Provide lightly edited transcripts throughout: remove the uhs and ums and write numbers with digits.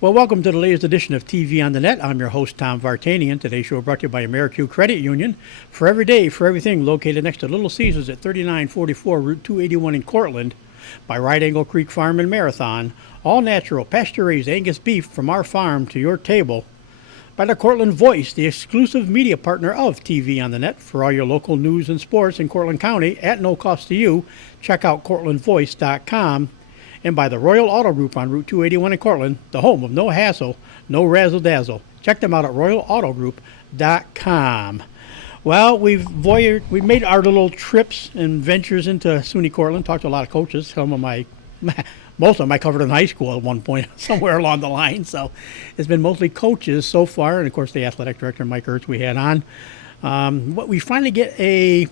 Well, welcome to the latest edition of TV on the Net. I'm your host, Tom Vartanian. Today's show brought to you by AmeriQ Credit Union. For every day, for everything, located next to Little Caesars at 3944 Route 281 in Cortland. By Right Angle Creek Farm and Marathon. All natural, pasture-raised Angus beef from our farm to your table. By the Cortland Voice, the exclusive media partner of TV on the Net. For all your local news and sports in Cortland County at no cost to you, check out cortlandvoice.com. And by the Royal Auto Group on Route 281 in Cortland, the home of no hassle, no razzle-dazzle. Check them out at royalautogroup.com. Well, we've made our little trips and ventures into SUNY Cortland, talked to a lot of coaches. Most of them I covered in high school at one point, somewhere along the line. So it's been mostly coaches so far, and of course the athletic director, Mike Ertz, we had on. But we finally get a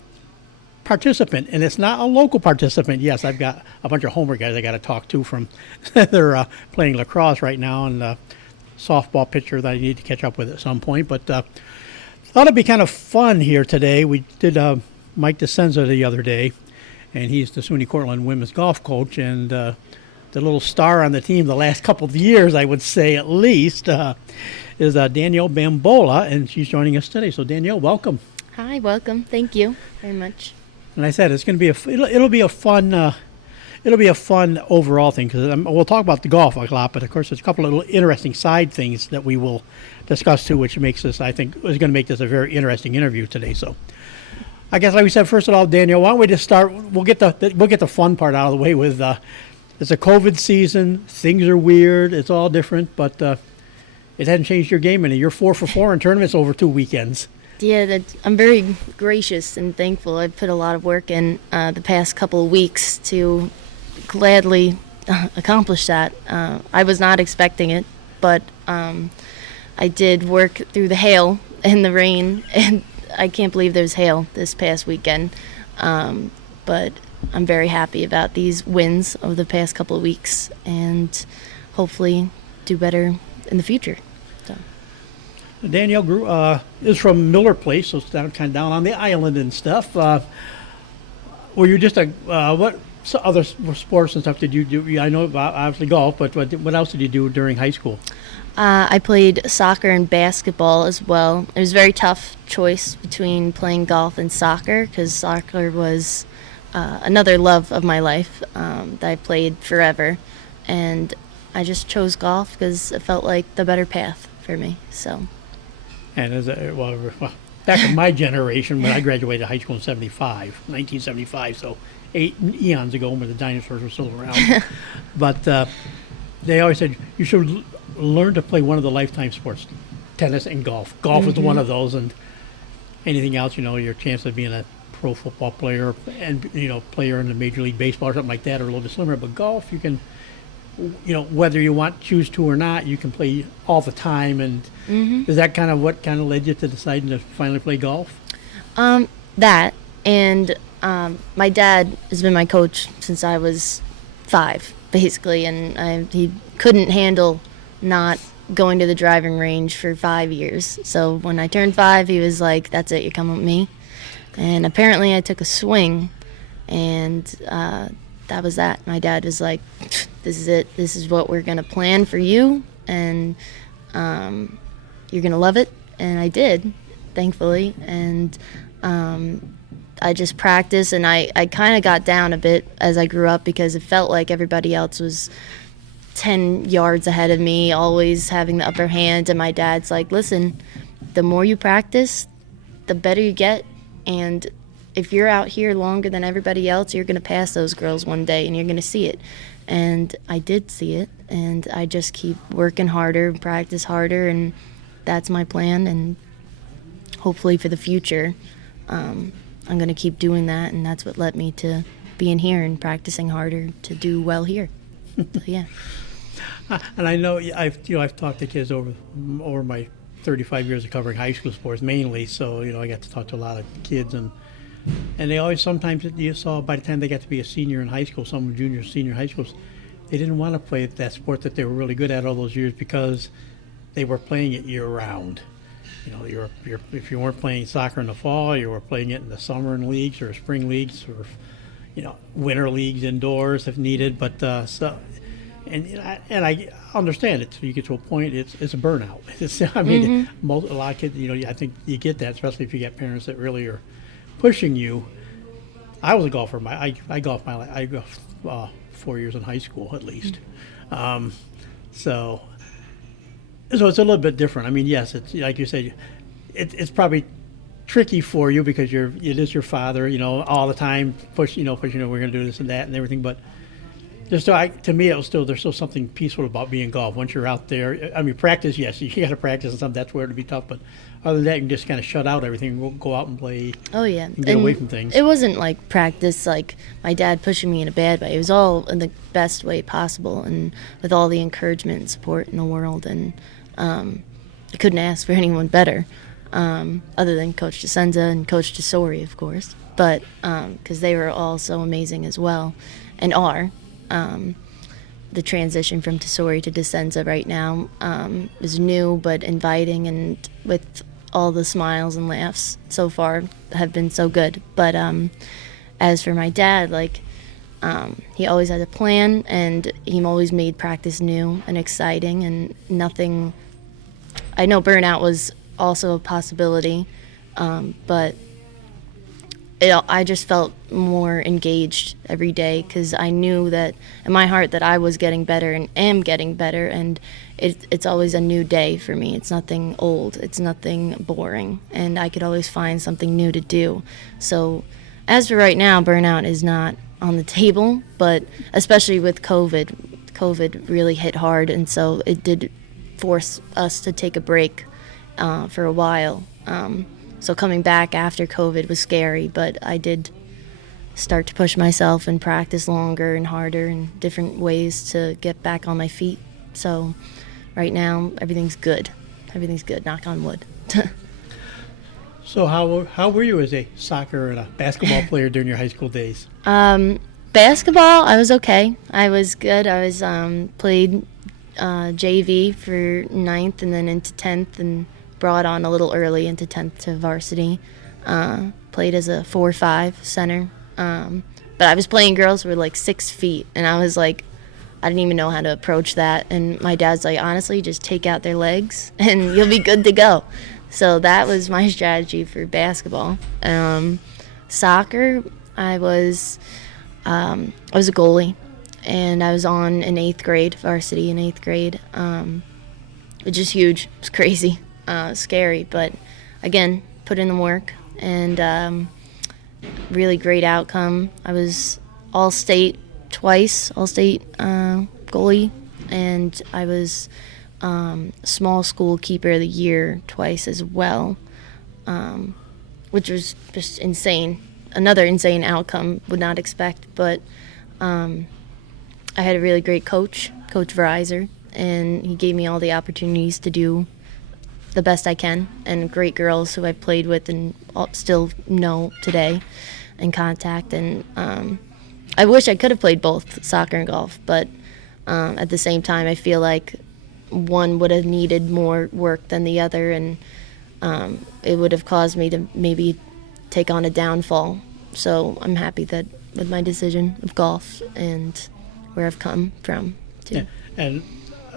participant, and it's not a local participant. Yes, I've got a bunch of Homer guys I got to talk to from they're playing lacrosse right now, and a softball pitcher that I need to catch up with at some point. But thought it'd be kind of fun here today. We did Mike DeCenza the other day, and he's the SUNY Cortland women's golf coach, and the little star on the team the last couple of years, I would say at least, is Danielle Bambola, and she's joining us today. So Danielle, welcome. Hi, welcome. Thank you very much. And I said it's going to be it'll be a fun overall thing, because we'll talk about the golf a lot, but of course there's a couple of little interesting side things that we will discuss too, which makes this, I think, is going to make this a very interesting interview today. So I guess, like we said, first of all, Danielle, why don't we just start? We'll get the fun part out of the way with it's a COVID season. Things are weird. It's all different, but it hasn't changed your game any. You're 4 for 4 in tournaments over 2 weekends. Yeah, I'm very gracious and thankful. I've put a lot of work in the past couple of weeks to gladly accomplish that. I was not expecting it, but I did work through the hail and the rain, and I can't believe there's hail this past weekend. But I'm very happy about these wins over the past couple of weeks, and hopefully do better in the future. Danielle is from Miller Place, so it's kind of down on the island and stuff. Were you just what other sports and stuff did you do? I know about obviously golf, but what else did you do during high school? I played soccer and basketball as well. It was a very tough choice between playing golf and soccer, because soccer was another love of my life that I played forever, and I just chose golf because it felt like the better path for me. So. And back in my generation, when I graduated high school in 1975, so 8 eons ago when the dinosaurs were still around. But they always said you should learn to play one of the lifetime sports, tennis and golf. Golf is one of those, and anything else, your chance of being a pro football player and player in the Major League Baseball or something like that are a little bit slimmer. But golf, you can, whether you choose to or not, you can play all the time. And is that kind of what kind of led you to deciding to finally play golf? That, and my dad has been my coach since I was 5, basically, and he couldn't handle not going to the driving range for 5 years. So when I turned 5, he was like, "That's it, you're coming with me." And apparently I took a swing, and that was that. My dad was like, "This is it. This is what we're going to plan for you, and you're going to love it." And I did, thankfully. And I just practiced, and I kind of got down a bit as I grew up, because it felt like everybody else was 10 yards ahead of me, always having the upper hand. And my dad's like, "Listen, the more you practice, the better you get. And if you're out here longer than everybody else, you're going to pass those girls one day, and you're going to see it." And I did see it, and I just keep working harder, practice harder, and that's my plan. And hopefully for the future, I'm going to keep doing that, and that's what led me to being here and practicing harder to do well here. So, yeah. And I know I've talked to kids over my 35 years of covering high school sports mainly, so I got to talk to a lot of kids, and they always, sometimes you saw by the time they got to be a senior in high school, some junior, senior high schools, they didn't want to play that sport that they were really good at all those years, because they were playing it year round. If you weren't playing soccer in the fall, you were playing it in the summer in leagues or spring leagues, or winter leagues indoors if needed. But so I understand it. So you get to a point, it's a burnout. I mean, a lot of kids, I think you get that, especially if you get parents that really are pushing you. I was a golfer. I golfed I golfed 4 years in high school at least. So it's a little bit different. I mean, yes, it's like you said, it's probably tricky for you because it is your father, all the time pushing, we're going to do this and that and everything. But to me, there's still something peaceful about being golf. Once you're out there, I mean, practice, yes, you got to practice and stuff. That's where it'll be tough. But other than that, you can just kind of shut out everything, and go out and play. Oh yeah, and get away from things. It wasn't like practice, like my dad pushing me in a bad way. It was all in the best way possible, and with all the encouragement and support in the world. And I couldn't ask for anyone better, other than Coach DeSenza and Coach DeSori, of course. But because they were all so amazing as well, and are. The transition from Tesori to DeSenza right now is new but inviting, and with all the smiles and laughs so far have been so good. But as for my dad, he always had a plan, and he always made practice new and exciting, and nothing. I know burnout was also a possibility, but I just felt more engaged every day because I knew that in my heart that I was getting better and am getting better, and it's always a new day for me. It's nothing old. It's nothing boring, and I could always find something new to do. So as for right now, burnout is not on the table, but especially with COVID really hit hard, and so it did force us to take a break for a while. So coming back after COVID was scary, but I did start to push myself and practice longer and harder and different ways to get back on my feet. So right now, everything's good. Everything's good, knock on wood. So how were you as a soccer and a basketball player during your high school days? Basketball, I was okay. I was good. I was played JV for 9th and then into 10th, and brought on a little early into 10th to varsity. Played as a 4-5 center. But I was playing girls who were like 6 feet, and I was like, I didn't even know how to approach that. And my dad's like, honestly, just take out their legs and you'll be good to go. So that was my strategy for basketball. Soccer, I was a goalie, and I was on in 8th grade, varsity in 8th grade, which is huge. It's crazy. Scary, but again, put in the work, and really great outcome. I was all-state twice, all-state goalie, and I was small school keeper of the year twice as well, which was just insane. Another insane outcome, would not expect, but I had a really great coach, Coach Verizer, and he gave me all the opportunities to do the best I can, and great girls who I played with and still know today in contact. And I wish I could have played both soccer and golf, but at the same time I feel like one would have needed more work than the other, and it would have caused me to maybe take on a downfall. So I'm happy that with my decision of golf and where I've come from too. Yeah. And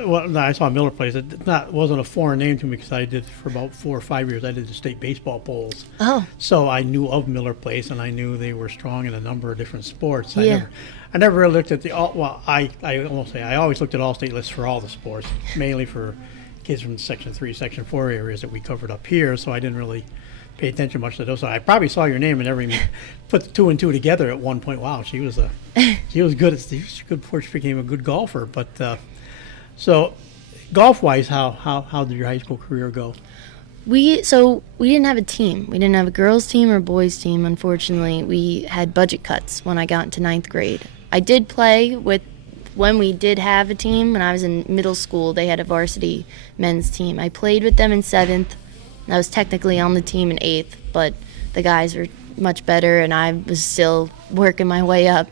well, I saw Miller plays. It wasn't a foreign name to me because I did for about 4 or 5 years. I did the state baseball polls. Oh. So I knew of Miller Place, and I knew they were strong in a number of different sports. Yeah. I never really looked at I always looked at all state lists for all the sports, mainly for kids from Section 3, Section 4 areas that we covered up here. So I didn't really pay attention much to those. So I probably saw your name and never even put the 2 and 2 together at one point. Wow, she was good. She was good before she became a good golfer. But so, golf-wise, how did your high school career go? We didn't have a team. We didn't have a girls' team or a boys' team, unfortunately. We had budget cuts when I got into 9th grade. I did play with, when we did have a team, when I was in middle school, they had a varsity men's team. I played with them in 7th. I was technically on the team in 8th, but the guys were much better, and I was still working my way up.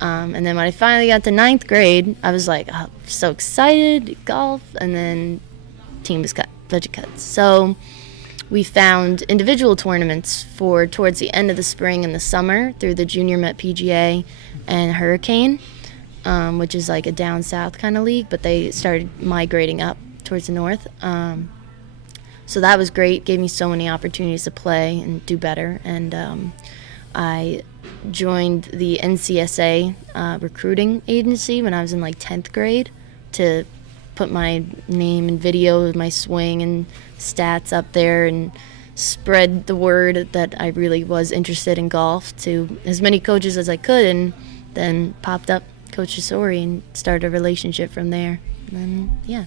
And then when I finally got to 9th grade, I was like, oh, so excited, golf, and then team was cut, budget cuts. So we found individual tournaments for towards the end of the spring and the summer through the Junior Met PGA and Hurricane. which is like a down south kind of league, but they started migrating up towards the north. So that was great, gave me so many opportunities to play and do better. And I joined the NCSA recruiting agency when I was in like 10th grade to put my name and video of my swing and stats up there and spread the word that I really was interested in golf to as many coaches as I could, and then popped up Coach Sori and started a relationship from there. And then, yeah.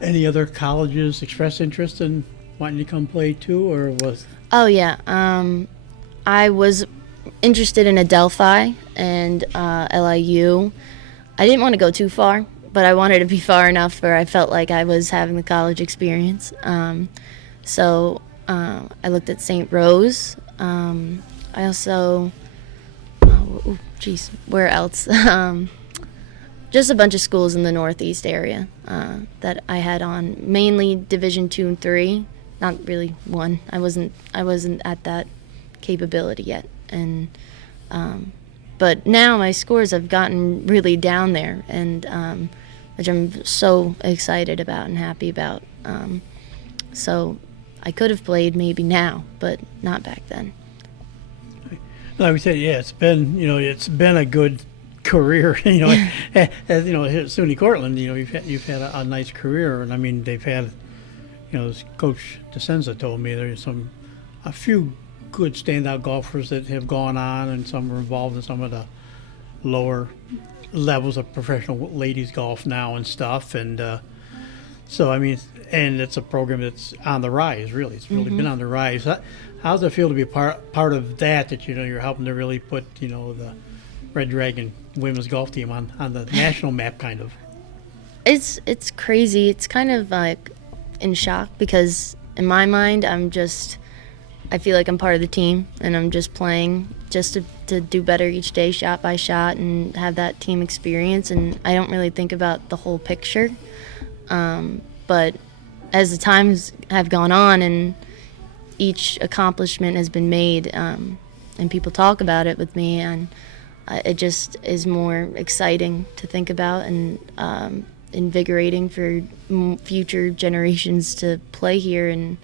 Any other colleges express interest in wanting to come play too, or was? Oh, yeah. I was interested in Adelphi and LIU. I didn't want to go too far, but I wanted to be far enough where I felt like I was having the college experience. So I looked at St. Rose. I also, where else? Just a bunch of schools in the Northeast area that I had on, mainly Division 2 and 3. Not really 1. I wasn't at that capability yet, and but now my scores have gotten really down there, and which I'm so excited about and happy about. So I could have played maybe now, but not back then. Like we said, yeah, it's been a good career. As here at SUNY Cortland, you've had a nice career, and I mean they've had, as Coach DeSenza told me, there's a few good standout golfers that have gone on, and some are involved in some of the lower levels of professional ladies golf now and stuff, and so I mean, and it's a program that's on the rise. Really, it's really been on the rise. How does it feel to be part of that? You're helping to really put the Red Dragon women's golf team on the national map, kind of. It's crazy. It's kind of like in shock, because in my mind I feel like I'm part of the team, and I'm just playing just to do better each day, shot by shot, and have that team experience, and I don't really think about the whole picture. But as the times have gone on and each accomplishment has been made, and people talk about it with me, and it just is more exciting to think about, and invigorating for future generations to play here and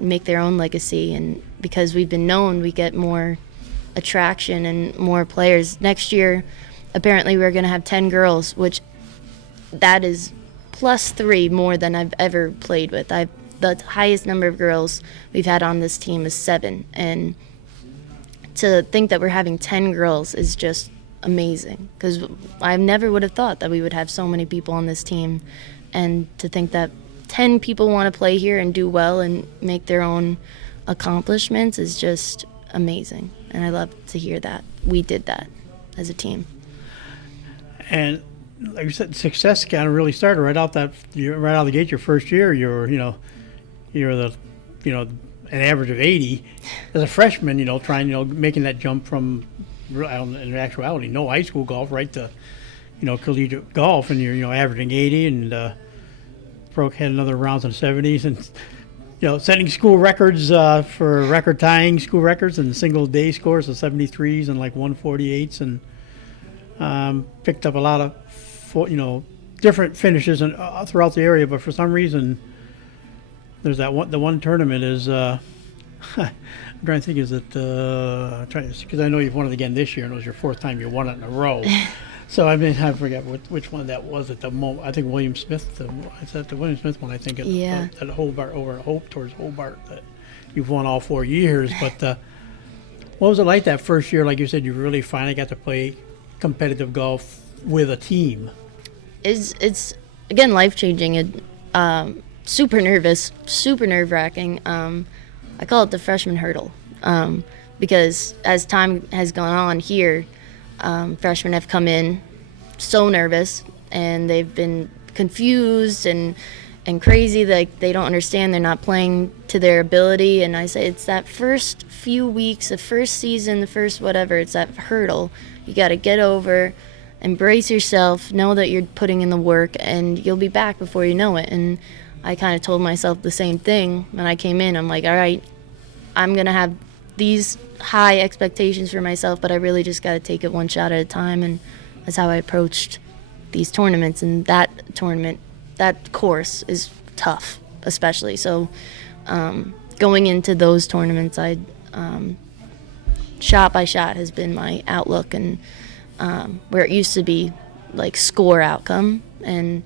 make their own legacy. And because we've been known, we get more attraction and more players. Next year, apparently we're going to have 10 girls, which that is +3 more than I've ever played with. The highest number of girls we've had on this team is 7, and to think that we're having 10 girls is just amazing, because I never would have thought that we would have so many people on this team, and to think that 10 people want to play here and do well and make their own accomplishments is just amazing, and I love to hear that we did that as a team. And like you said, success kind of really started right out of the gate. Your first year, you're an average of 80 as a freshman. Trying making that jump from in actuality no high school golf right to collegiate golf, and you're averaging 80, and had another rounds in the 70s, and setting school records for record tying school records and single day scores of 73s and like 148s, and picked up a lot of different finishes and throughout the area. But for some reason, there's the one tournament is I'm trying to think, is it because I know you've won it again this year, and it was your 4th time you won it in a row. So I forget which one that was at the moment. I think William Smith. Is that the William Smith one? I think at Hobart, over at Hope towards Hobart. That you've won all 4 years. But what was it like that first year? Like you said, you really finally got to play competitive golf with a team. It's again life-changing. Super nervous, super nerve-wracking. I call it the freshman hurdle, because as time has gone on here, freshmen have come in so nervous, and they've been confused and crazy, like they don't understand, they're not playing to their ability. And I say it's that first few weeks, the first season, the first whatever, it's that hurdle you got to get over, embrace yourself, know that you're putting in the work, and you'll be back before you know it. And I kind of told myself the same thing when I came in. I'm like, all right, I'm going to have these high expectations for myself, but I really just got to take it one shot at a time, and that's how I approached these tournaments. And that tournament, that course is tough, especially. So going into those tournaments, I shot by shot has been my outlook, and where it used to be like score outcome, and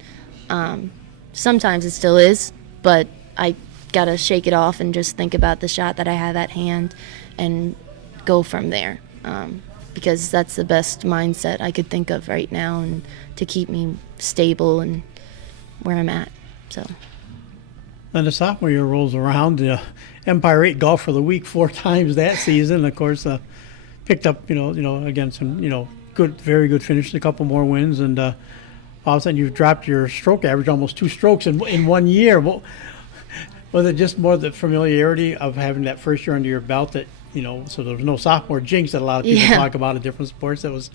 sometimes it still is, but I gotta shake it off and just think about the shot that I have at hand and go from there, because that's the best mindset I could think of right now, and to keep me stable and where I'm at. So Then the sophomore year rolls around. Empire 8 golf for the week 4 times that season. Of course, picked up again some good, very good finishes, a couple more wins, and all of a sudden you've dropped your stroke average almost 2 strokes in 1 year. Well, was it just more the familiarity of having that first year under your belt that so there was no sophomore jinx that a lot of people talk about in different sports? That was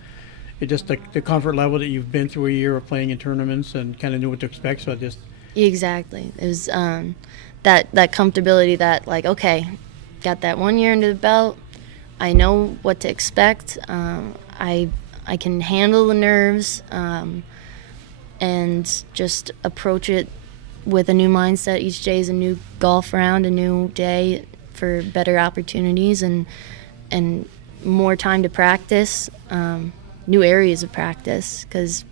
it just the comfort level that you've been through a year of playing in tournaments and kind of knew what to expect. So it just exactly, it was that comfortability, that like, okay, got that 1 year under the belt, I know what to expect. I can handle the nerves, and just approach it with a new mindset. Each day is a new golf round, a new day for better opportunities, and more time to practice, new areas of practice, because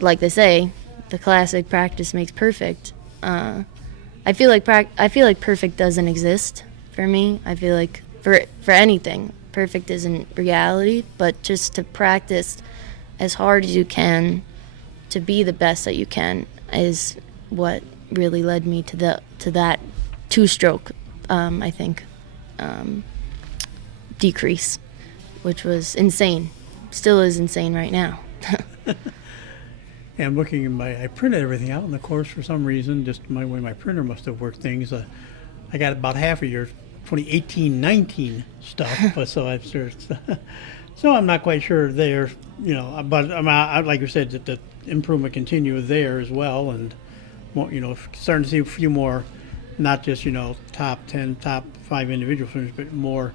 like they say, the classic practice makes perfect. I feel like perfect doesn't exist for me. I feel like for anything, perfect isn't reality, but just to practice as hard as you can to be the best that you can is what really led me to that 2-stroke, I think, decrease, which was insane. Still is insane right now. Yeah, I'm looking at I printed everything out in the course for some reason. Just my way my printer must have worked things. I got about half of your 2018-19 stuff, but so I've searched. So I'm not quite sure there, but like you said, that the improvement continued there as well, and more, starting to see a few more, not just top 10, top 5 individual finishes, but more,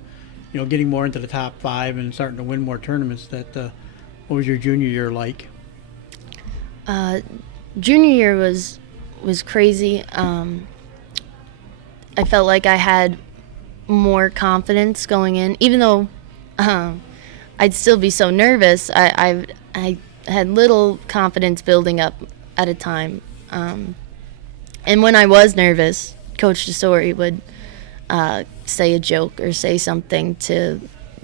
getting more into the top 5 and starting to win more tournaments. What was your junior year like? Junior year was crazy. I felt like I had more confidence going in, even though I'd still be so nervous. I had little confidence building up at a time, and when I was nervous, Coach DeSori would say a joke or say something to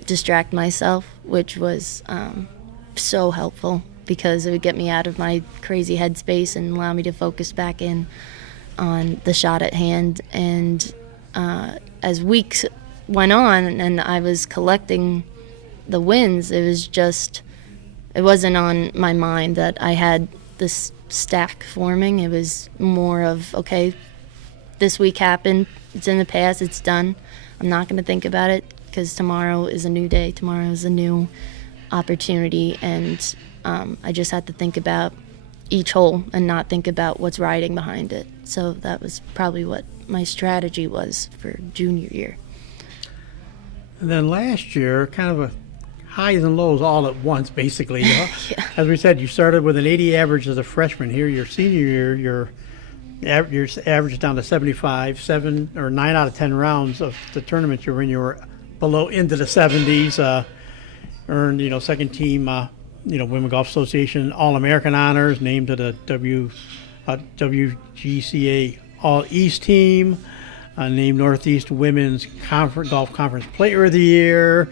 distract myself, which was so helpful, because it would get me out of my crazy headspace and allow me to focus back in on the shot at hand. And as weeks went on and I was collecting the wins, it wasn't on my mind that I had this stack forming. It was more of, okay, this week happened, it's in the past, it's done. I'm not going to think about it, because tomorrow is a new day, tomorrow is a new opportunity, and I just had to think about each hole and not think about what's riding behind it. So that was probably what my strategy was for junior year. And then last year, kind of a highs and lows all at once, basically. Yeah. As we said, you started with an 80 average as a freshman. Here, your senior year, your average is down to 75. 9 out of 10 rounds of the tournament you were below into the 70s. Earned, second team, Women Golf Association All-American honors, named to the WGCA All-East team, named Northeast Women's Golf Conference Player of the Year.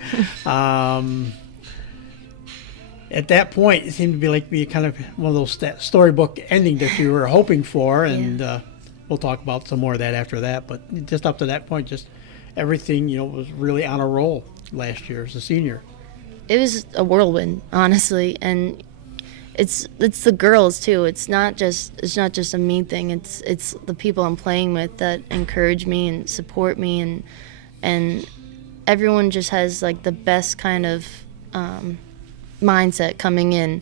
At that point, it seemed to be kind of one of those storybook ending that you were hoping for, and we'll talk about some more of that after that. But just up to that point, just everything, was really on a roll last year as a senior. It was a whirlwind, honestly, and it's the girls too. It's not just a me thing. It's the people I'm playing with that encourage me and support me, and everyone just has like the best kind of mindset coming in.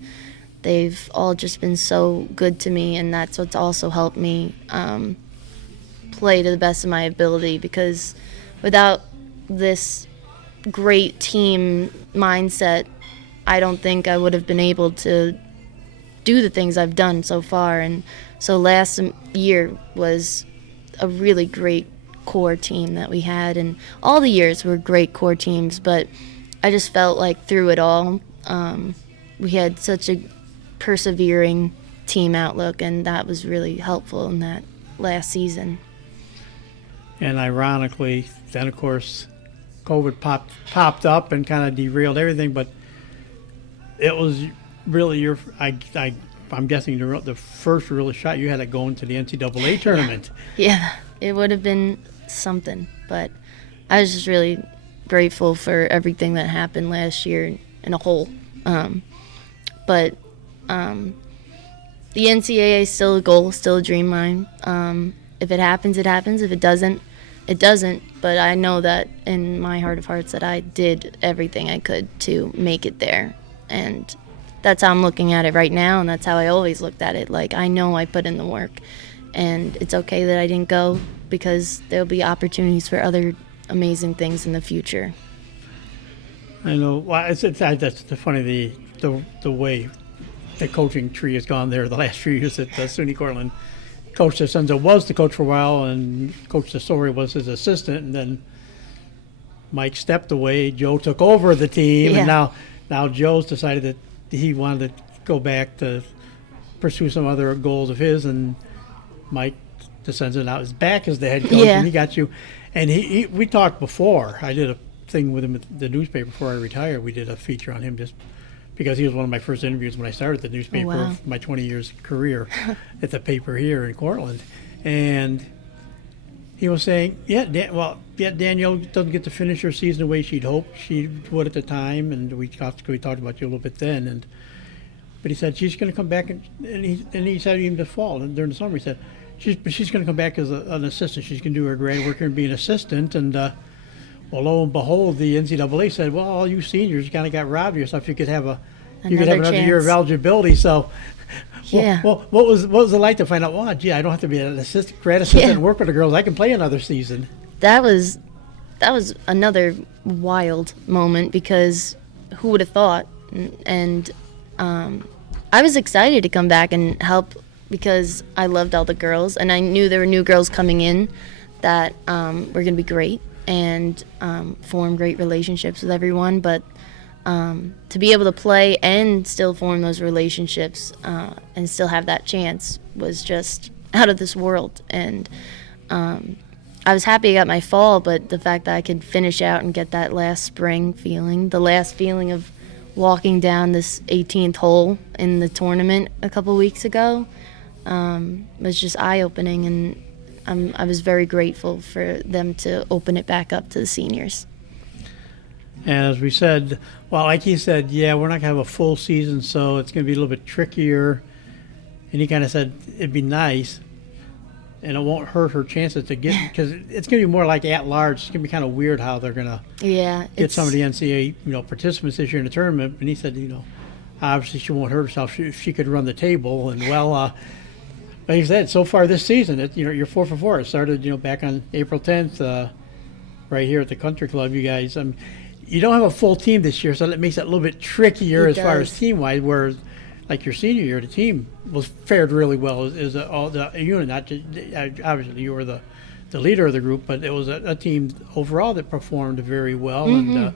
They've all just been so good to me, and that's what's also helped me play to the best of my ability, because without this great team mindset, I don't think I would have been able to do the things I've done so far. And so last year was a really great core team that we had, and all the years were great core teams, but I just felt like through it all, we had such a persevering team outlook, and that was really helpful in that last season. And ironically, then of course, COVID popped up and kind of derailed everything. But it was really I'm guessing the first really shot you had at going to the NCAA tournament. Yeah, it would have been something. But I was just really grateful for everything that happened last year in a whole. But the NCAA is still a goal, still a dream line. If it happens, it happens. If it doesn't, it doesn't. But I know that in my heart of hearts that I did everything I could to make it there. And that's how I'm looking at it right now, and that's how I always looked at it. Like, I know I put in the work, and it's okay that I didn't go, because there'll be opportunities for other amazing things in the future. I know. Well, that's funny, the way the coaching tree has gone there the last few years at SUNY Cortland. Coach DeSenza was the coach for a while, and Coach DeSori was his assistant, and then Mike stepped away. Joe took over the team, and now Joe's decided that he wanted to go back to pursue some other goals of his, and Mike DeSenza now is back as the head coach, and he got you. And we talked before. I did a thing with him at the newspaper before I retired. We did a feature on him just because he was one of my first interviews when I started the newspaper. Oh, wow. For my 20 years career at the paper here in Cortland. And he was saying, Danielle doesn't get to finish her season the way she'd hoped she would at the time, and we talked about you a little bit then. But he said she's going to come back, and he said even this fall and during the summer he said she's going to come back as an assistant. She's going to do her grad work and be an assistant. And well, lo and behold, the NCAA said, well, all you seniors kind of got robbed of yourself. You could have another year of eligibility. So, what was it like to find out? Well, gee, I don't have to be an grad assistant and work with the girls. I can play another season. That was another wild moment, because who would have thought? And I was excited to come back and help, because I loved all the girls, and I knew there were new girls coming in that were going to be great and form great relationships with everyone. But to be able to play and still form those relationships and still have that chance was just out of this world. And I was happy I got my fall, but the fact that I could finish out and get that last spring feeling, the last feeling of walking down this 18th hole in the tournament a couple weeks ago, was just eye-opening, and I was very grateful for them to open it back up to the seniors. And as we said, well, like he said, we're not going to have a full season, so it's going to be a little bit trickier. And he kind of said it'd be nice, and it won't hurt her chances to get, because it's going to be more like at-large. It's going to be kind of weird how they're going to get some of the NCAA participants this year in the tournament. And he said, obviously she won't hurt herself if she could run the table. And, like I said, so far this season, you're 4 for 4. It started, back on April 10th, right here at the Country Club. You guys, you don't have a full team this year, so that makes it a little bit trickier as far as team-wise. Whereas, like your senior year, the team was fared really well as all the unit. Not just, obviously you were the leader of the group, but it was a team overall that performed very well and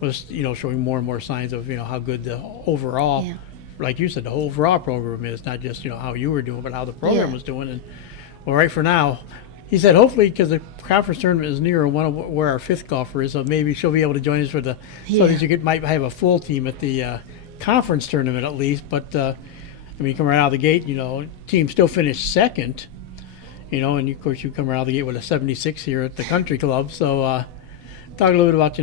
was showing more and more signs of how good the overall. Yeah. Like you said, the whole overall program is, not just how you were doing, but how the program was doing. And well, right for now, he said hopefully, because the conference tournament is near where our fifth golfer is, so maybe she'll be able to join us for so that you might have a full team at the conference tournament at least. But you come right out of the gate, team still finished second, and of course you come right out of the gate with a 76 here at the Country Club. So talk a little bit about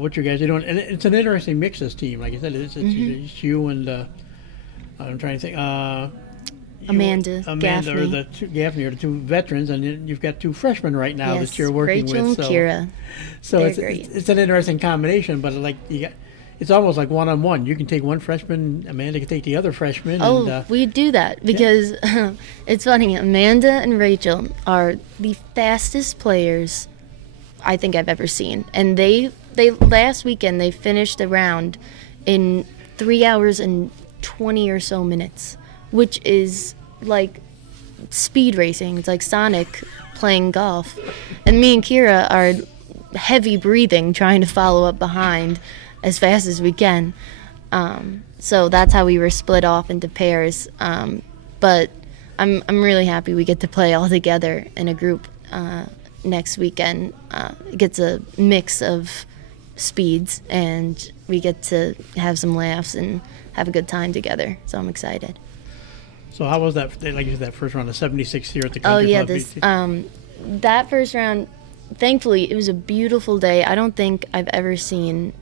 what you guys are doing, and it's an interesting mix, this team. Like I said, it's you and I'm trying to think. Amanda Gaffney. Or the Gaffney are the two veterans, and then you've got two freshmen right now that you're working Rachel with. And Kira. So it's an interesting combination, but it's almost like one-on-one. You can take one freshman, Amanda can take the other freshman. Oh, and, we do that because it's funny. Amanda and Rachel are the fastest players I think I've ever seen, and they they last weekend they finished the round in 3 hours and 20 or so minutes, which is like speed racing. It's like Sonic playing golf. And me and Kira are heavy breathing, trying to follow up behind as fast as we can. So that's how we were split off into pairs. But I'm really happy we get to play all together in a group next weekend. It gets a mix of speeds, and we get to have some laughs and have a good time together. So I'm excited. So how was that? Like you said, that first round, the 76th here at the Oh Country yeah, Club. that first round. Thankfully, it was a beautiful day. I don't think I've ever seen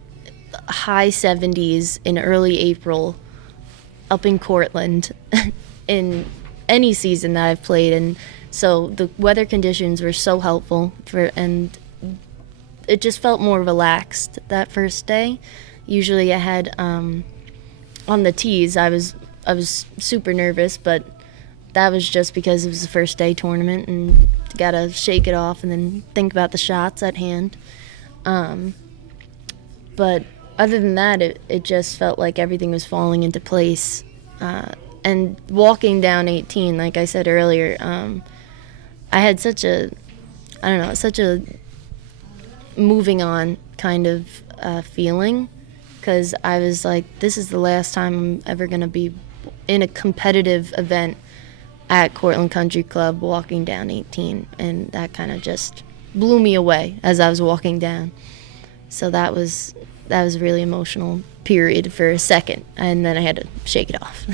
high 70s in early April up in Cortland in any season that I've played. And so the weather conditions were so helpful and it just felt more relaxed that first day. Usually I had on the tees, I was super nervous, but that was just because it was the first day tournament and gotta shake it off and then think about the shots at hand. But other than that, it just felt like everything was falling into place. And walking down 18, like I said earlier, I had such a moving on kind of feeling, because I was like, this is the last time I'm ever going to be in a competitive event at Cortland Country Club walking down 18, and that kind of just blew me away as I was walking down. So that was a really emotional period for a second, and then I had to shake it off.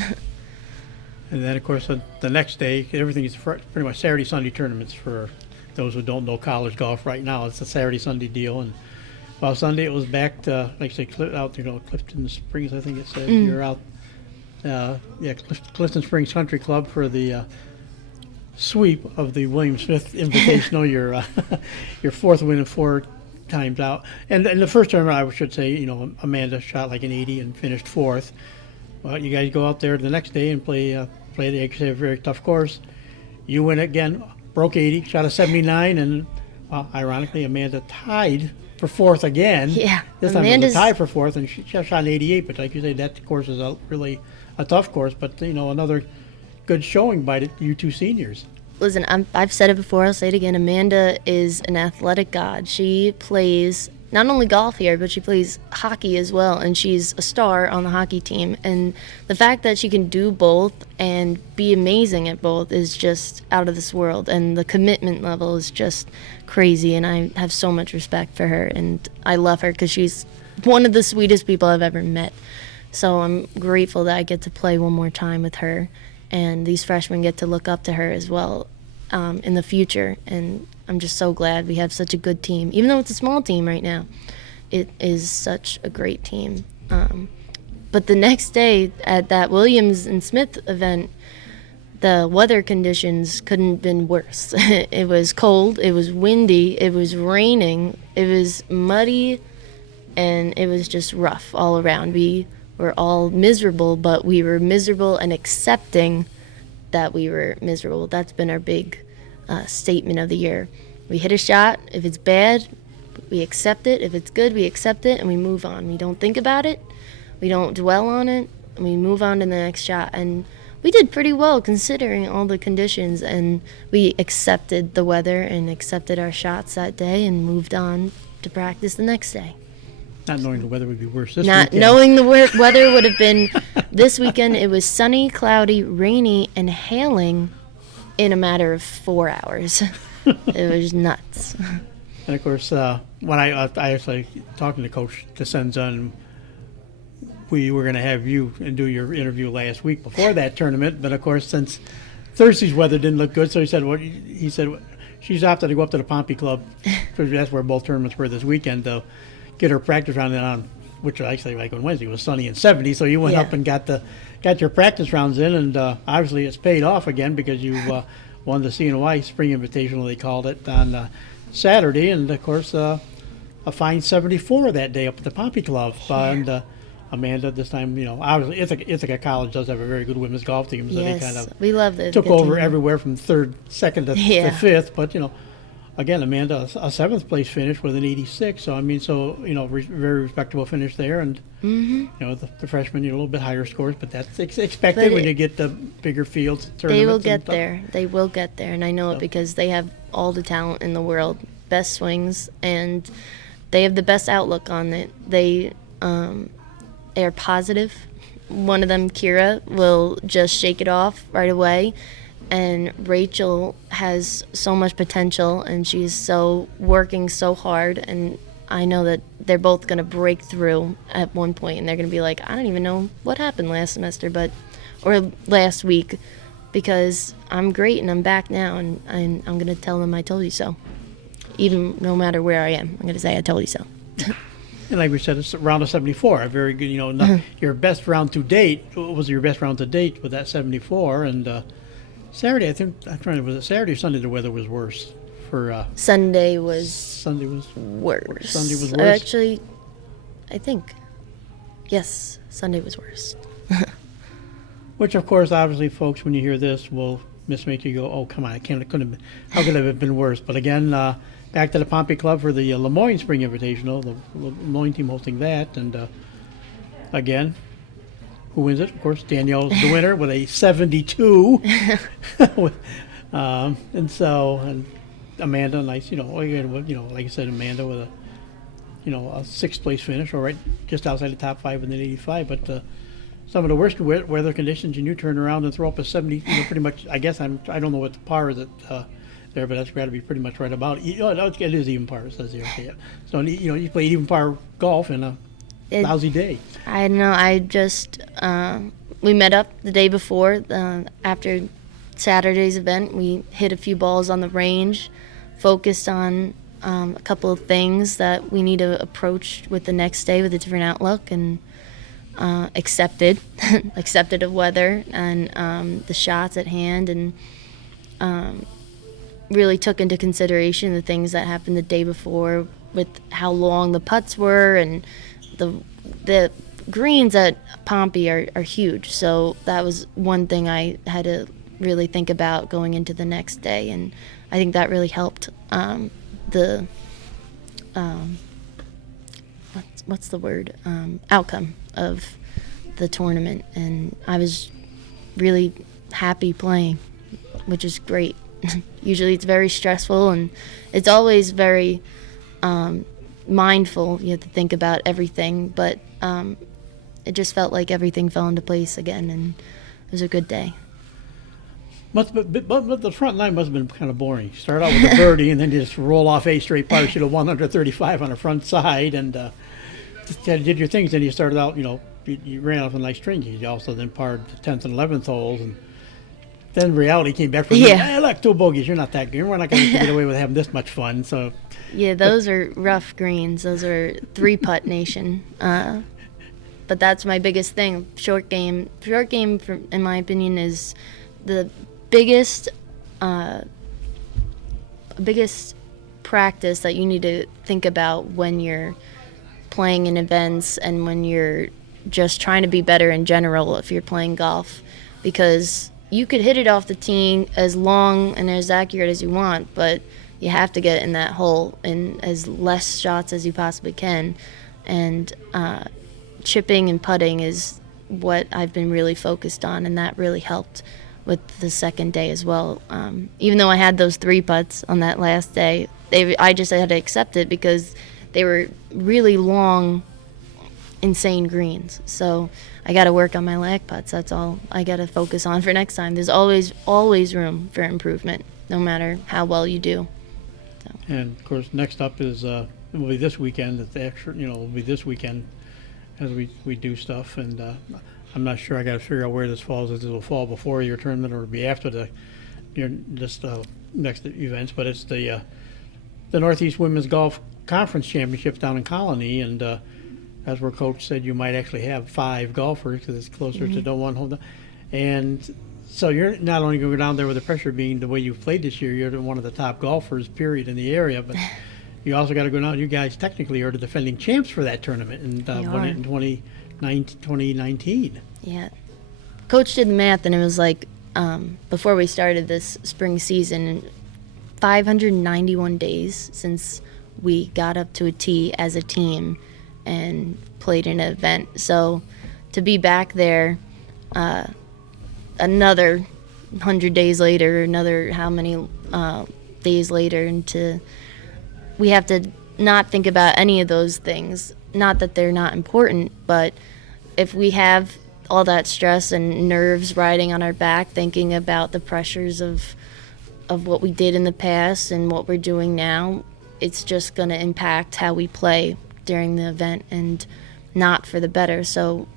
And then, of course, the next day, everything is pretty much Saturday, Sunday tournaments for those who don't know college golf right now. It's a Saturday, Sunday deal. And well, Sunday it was back to, like I say, Clifton Springs, I think it says. You're out, Clifton Springs Country Club for the sweep of the William Smith Invitational. Your fourth win and 4 times out. And the first tournament, I should say, Amanda shot like an 80 and finished 4th. Well, you guys go out there the next day and play the very tough course. You win again, broke 80, shot a 79, and ironically, Amanda tied for 4th again. Yeah, this time it was a tie for 4th, and she shot an 88. But like you say, that course is really a tough course. But another good showing by you two seniors. Listen, I've said it before, I'll say it again. Amanda is an athletic god. She plays not only golf here, but she plays hockey as well, and she's a star on the hockey team. And the fact that she can do both and be amazing at both is just out of this world, and the commitment level is just crazy, and I have so much respect for her, and I love her because she's one of the sweetest people I've ever met. So I'm grateful that I get to play one more time with her, and these freshmen get to look up to her as well in the future. And I'm just so glad we have such a good team. Even though it's a small team right now, it is such a great team. But the next day at that Williams and Smith event, the weather conditions couldn't have been worse. It was cold, it was windy, it was raining, it was muddy, and it was just rough all around. We were all miserable, but we were miserable and accepting that we were miserable. That's been our big statement of the year. We hit a shot. If it's bad, we accept it. If it's good, we accept it, and we move on. We don't think about it. We don't dwell on it. And we move on to the next shot. And we did pretty well considering all the conditions, and we accepted the weather and accepted our shots that day and moved on to practice the next day. Not knowing the weather would be worse this Not weekend. knowing the weather would have been this weekend. It was sunny, cloudy, rainy, and hailing in a matter of 4 hours. It was nuts. And of course, when I actually talking to Coach DeSenza, and we were going to have you and do your interview last week before that tournament, but of course, since Thursday's weather didn't look good, so he said she's opted to go up to the Pompey Club, because that's where both tournaments were this weekend, to get her practice round in on, which actually like on Wednesday was sunny and 70. So you went up and got your practice rounds in, and obviously it's paid off again, because you won the CNY Spring Invitational, they called it, on Saturday, and of course a fine 74 that day up at the Pompey Club. And Amanda, this time, obviously Ithaca College does have a very good women's golf team, so Yes, they kind of we love the took over everywhere from second to fifth. But again, Amanda, a seventh place finish with an 86. So I mean, very respectable finish there, and the freshmen, a little bit higher scores, but that's expected when you get the bigger fields tournaments. They will get there. They will get there, and I know it because they have all the talent in the world, best swings, and they have the best outlook on it. They are positive. One of them, Kira, will just shake it off right away. And Rachel has so much potential, and she's working so hard. And I know that they're both going to break through at one point, and they're going to be like, I don't even know what happened last semester, or last week, because I'm great and I'm back now, and I'm going to tell them I told you so. Even no matter where I am, I'm going to say I told you so. And like we said, it's a round of 74, a very good, your best round to date. What was your best round to date with that 74? And Saturday, was it Saturday or Sunday the weather was worse? Sunday was worse. Sunday was worse? Actually, I think, yes, Sunday was worse. Which, of course, obviously, folks, when you hear this, will make you go, oh, come on, how could it have been worse? But again, back to the Pompey Club for the Lemoyne Spring Invitational, the Lemoyne team hosting that. And again, who wins it? Of course, Danielle is the winner with a 72. And Amanda, nice, like I said, Amanda with a sixth place finish, or right just outside the top five with an 85. But some of the worst weather conditions, and you turn around and throw up a 70. Pretty much. I guess I don't know what the par is at there, but that's got to be pretty much right about. It is even par. It says here. Okay. So you play even par golf in a lousy day. I know. I just we met up the day before after Saturday's event. We hit a few balls on the range, focused on a couple of things that we need to approach with the next day with a different outlook, and accepted of weather and the shots at hand, and really took into consideration the things that happened the day before with how long the putts were, and the greens at Pompey are huge. So that was one thing I had to really think about going into the next day, and I think that really helped the what's the word outcome of the tournament. And I was really happy playing, which is great. Usually it's very stressful, and it's always very mindful. You have to think about everything, but it just felt like everything fell into place again, and it was a good day. But the front nine must have been kind of boring. You start out with a birdie, and then you just roll off 8 straight pars. You had 135 on the front side, and just did your things. Then you started out, you ran off a nice string. You also then parred the 10th and 11th holes, and then reality came back from hey, look, 2 bogeys. You're not that good. We're not going to get away with having this much fun. So yeah, those are rough greens. Those are 3-putt nation. But that's my biggest thing. Short game, in my opinion, is the biggest practice that you need to think about when you're playing in events and when you're just trying to be better in general if you're playing golf, because you could hit it off the tee as long and as accurate as you want, but you have to get in that hole in as less shots as you possibly can. And chipping and putting is what I've been really focused on, and that really helped with the second day as well. Even though I had those 3 putts on that last day, I just had to accept it because they were really long, insane greens. So I got to work on my lag putts. That's all I got to focus on for next time. There's always room for improvement, no matter how well you do. So. And of course, next up is it will be this weekend. Will be this weekend as we do stuff. And I'm not sure. I got to figure out where this falls. If it will fall before your tournament or be after next events. But it's the Northeast Women's Golf Conference Championships down in Colony, and as our coach said, you might actually have 5 golfers because it's closer to the one hole. And so you're not only going to go down there with the pressure being the way you've played this year, you're one of the top golfers, period, in the area, but you also got to go down. You guys technically are the defending champs for that tournament and won it in 2019. Yeah. Coach did the math, and it was like before we started this spring season, 591 days since we got up to a T as a team and played in an event. So to be back there another 100 days later, another how many days later, and we have to not think about any of those things. Not that they're not important, but if we have all that stress and nerves riding on our back, thinking about the pressures of what we did in the past and what we're doing now, it's just going to impact how we play during the event and not for the better. So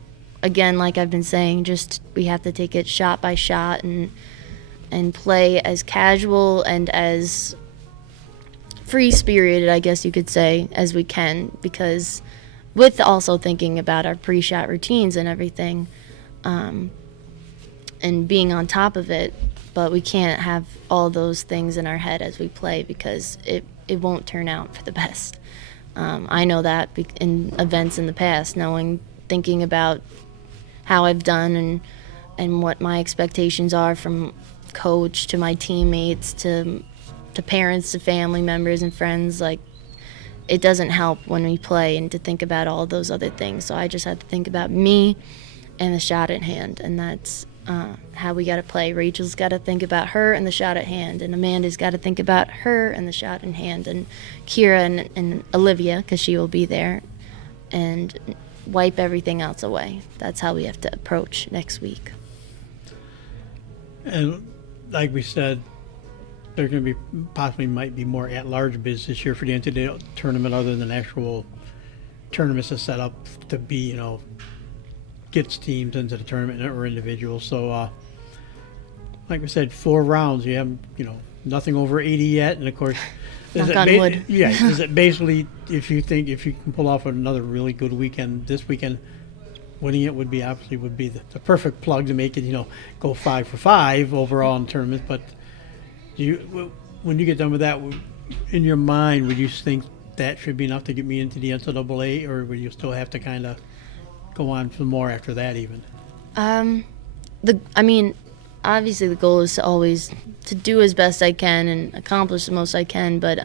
again, like I've been saying, just we have to take it shot by shot and play as casual and as free-spirited, I guess you could say, as we can, because with also thinking about our pre-shot routines and everything, and being on top of it, but we can't have all those things in our head as we play because it won't turn out for the best. I know that in events in the past, thinking about how I've done and what my expectations are from coach to my teammates to parents to family members and friends. Like, it doesn't help when we play and to think about all those other things. So I just have to think about me and the shot at hand, and that's how we got to play. Rachel's got to think about her and the shot at hand, and Amanda's got to think about her and the shot in hand, and Kira and Olivia, because she will be there, and wipe everything else away. That's how we have to approach next week. And like we said, there going to be possibly might be more at-large bids this year for the NCAA tournament other than actual tournaments to set up to be, gets teams into the tournament or individuals. So, like we said, 4 rounds. You have, nothing over 80 yet. And, of course, knock on wood. Yeah, is it basically, if you can pull off another really good weekend this weekend, winning it would be the perfect plug to make it, go 5 for 5 overall in tournaments. But when you get done with that, in your mind, would you think that should be enough to get me into the NCAA, or would you still have to kind of go on for more after that even? Obviously the goal is to always to do as best I can and accomplish the most I can, but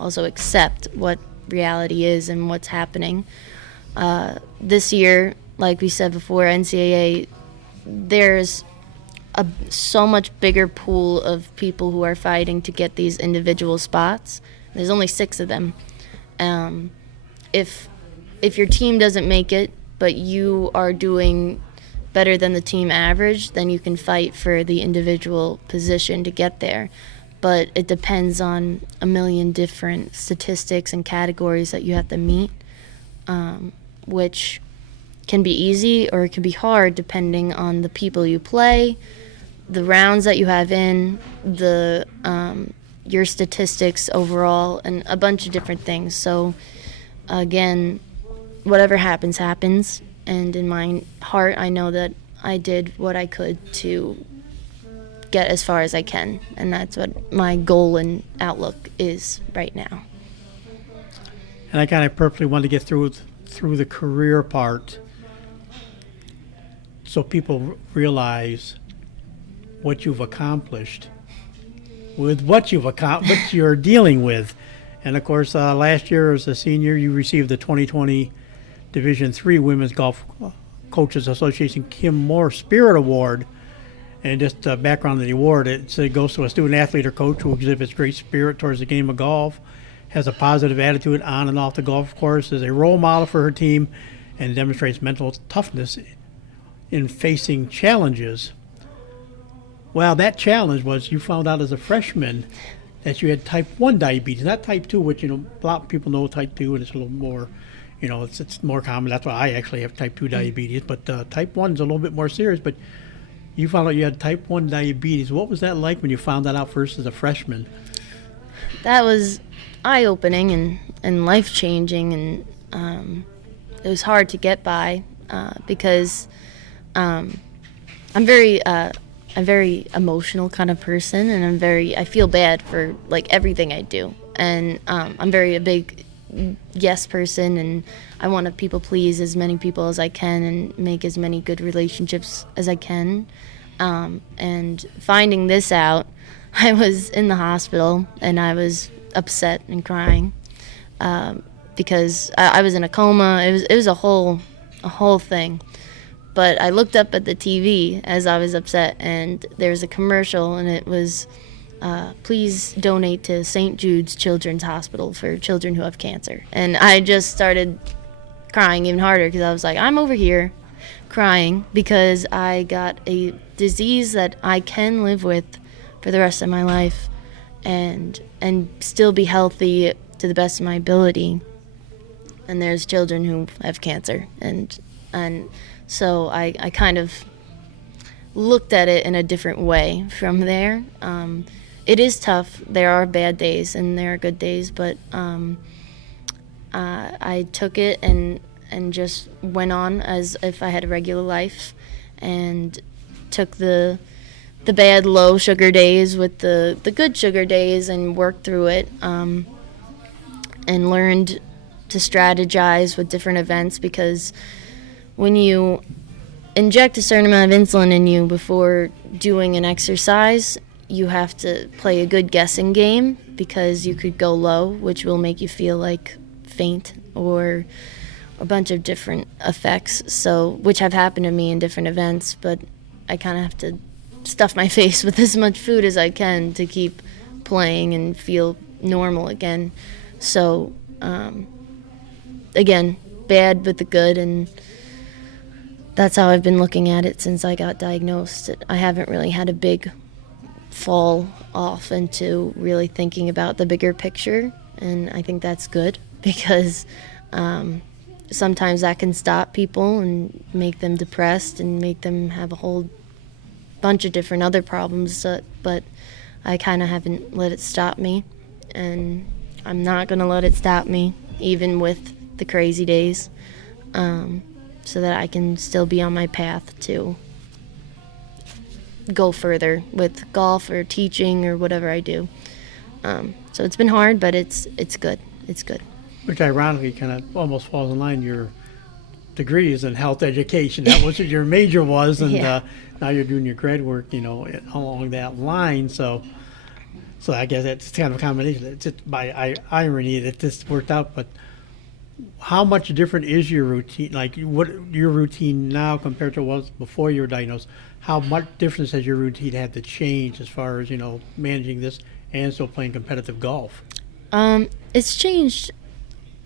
also accept what reality is and what's happening. This year, like we said before, NCAA, there's so much bigger pool of people who are fighting to get these individual spots. There's only 6 of them. If your team doesn't make it, but you are doing better than the team average, then you can fight for the individual position to get there. But it depends on a million different statistics and categories that you have to meet, which can be easy or it can be hard depending on the people you play, the rounds that you have in, your statistics overall, and a bunch of different things. So again, whatever happens, happens. And in my heart, I know that I did what I could to get as far as I can. And that's what my goal and outlook is right now. And I kind of purposely wanted to get through the career part so people realize what you've accomplished with what you're dealing with. And of course, last year as a senior, you received the 2020 Division III Women's Golf Coaches Association Kim Moore Spirit Award. And just background of the award, it goes to a student athlete or coach who exhibits great spirit towards the game of golf, has a positive attitude on and off the golf course, is a role model for her team, and demonstrates mental toughness in facing challenges. Well, that challenge was you found out as a freshman that you had type 1 diabetes, not type 2, which, a lot of people know type 2, and it's a little more, it's more common. That's why I actually have type 2 diabetes. But type 1 is a little bit more serious. But you found out you had type 1 diabetes. What was that like when you found that out first as a freshman? That was eye-opening and life-changing, and it was hard to get by because I'm very emotional kind of person, and I feel bad for like everything I do, and I'm a big yes person, and I want to people please as many people as I can and make as many good relationships as I can, and finding this out I was in the hospital and I was upset and crying because I was in a coma. It was a whole thing. But I looked up at the TV as I was upset, and there was a commercial, and it was, please donate to St. Jude's Children's Hospital for children who have cancer. And I just started crying even harder because I was like, I'm over here crying because I got a disease that I can live with for the rest of my life and still be healthy to the best of my ability. And there's children who have cancer, and so I kind of looked at it in a different way from there. It is tough. There are bad days and there are good days, but I took it and just went on as if I had a regular life, and took the bad low sugar days with the good sugar days and worked through it, and learned to strategize with different events, because when you inject a certain amount of insulin in you before doing an exercise, you have to play a good guessing game, because you could go low, which will make you feel like faint or a bunch of different effects, so which have happened to me in different events. But I kind of have to stuff my face with as much food as I can to keep playing and feel normal again. So again, bad but the good, and that's how I've been looking at it since I got diagnosed. I haven't really had a big fall off into really thinking about the bigger picture, and I think that's good, because sometimes that can stop people and make them depressed and make them have a whole bunch of different other problems, but I kind of haven't let it stop me, and I'm not going to let it stop me, even with the crazy days, so that I can still be on my path to go further with golf or teaching or whatever I do. So it's been hard, but it's good. It's good. Which ironically kind of almost falls in line. Your degree is in health education. That was what your major was, and Yeah. now you're doing your grad work, along that line. So I guess it's kind of a combination. It's just by irony that this worked out. But how much different is your routine? Like, what your routine now compared to what was before you were diagnosed? How much difference has your routine had to change as far as managing this and still playing competitive golf? It's changed,